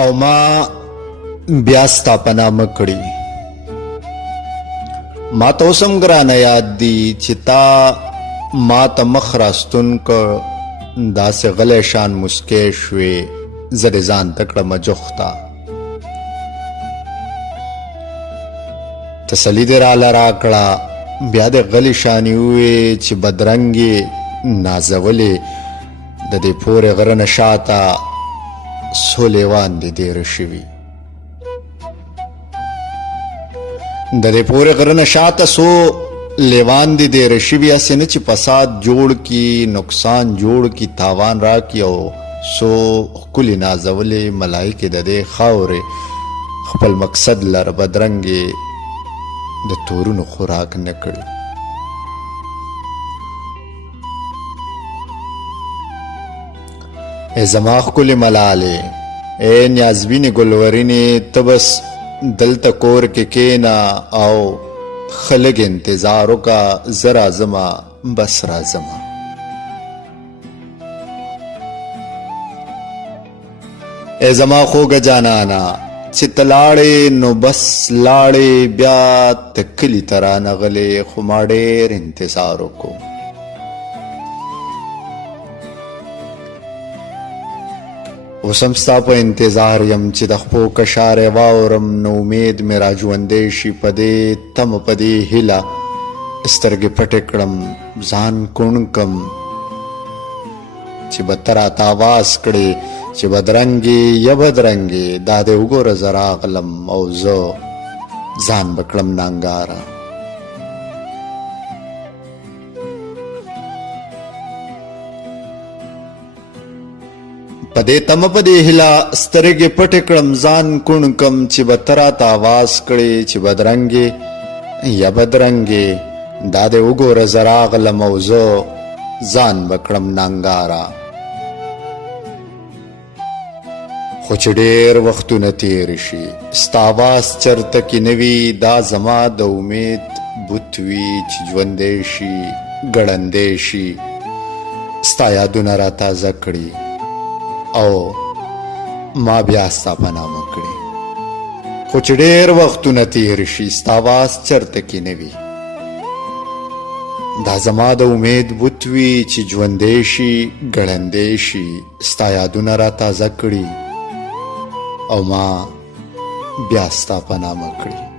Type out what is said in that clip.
او ما بیا ستا په نامه کړي. ما ته اوس هم ګرانه یاد دي چې تا ما ته مخ راستون کړ، داسې غلی شان مسکۍ شوې، زه دې ځان ته کړمه جوخته. تسلي دې راله راکړه، بیا دې غلی شانې ووې چې بدرنګې نازولې د دې پورې غره نه شاته څو لیوان دې دیره شوي. د دې پورې غره نه شاته څو لیوان دې دیره شوي، هسې نه چې فساد جوړ کي، نقصان جوړ کي، تاوان راکړي، او څو ښکلې نازولې ملایکې د دې خاورې خپل مقصد لره بدرنګې د تورونو خوراک نه کړي. ای زما ښکلې ملالې، ای نیازبینې ګلورینې، ته بس دلته کور کې کېنه او ښه لږ انتظار وکړه، زه راځمه، بس راځمه. ای زما خوږه جانانه، چې ته لاړې نو بس لاړې، بیا ته کلي ته رانغلې، خو ما ډېر انتظار وکړو. اوس هم ستا په انتظار یم چې د خپو کشارې واورم، نو امید مې را ژوندی شي په دې تمه، په دې هیله سترګې پټې کړم، ځان کوڼ کړم چې به ته راته آواز کړې چې بدرنګې یا بدرنګې، دا دې وګوره زه راغلم او زه ځان به کړم نانګاره. په دې تمه په دې هیله سترګې پټې کړم، ځان کوڼ کړم چې به ته راته آواز کړې چې بدرنګې یا بدرنګې، دا دې وګوره زه راغلم او زه ځان به کړم نانګاره. خو چې ډېر وختونه تېر شي، ستا آواز چرته کې نه وي، دا زما د امید بوت وي چې ژوندی شي، ګړندی شي، ستا یادونه را تازه کړي او ما بیا ستا په نامه کړي. خو چې ډېر وختونه تېر شي، ستا آواز چرته کې نه وي، دا زما د امید بوت وي چې ژوندی شي، ګړندی شي، ستا یادونه را تازه کړي او ما بیا ستا په نامه کړي.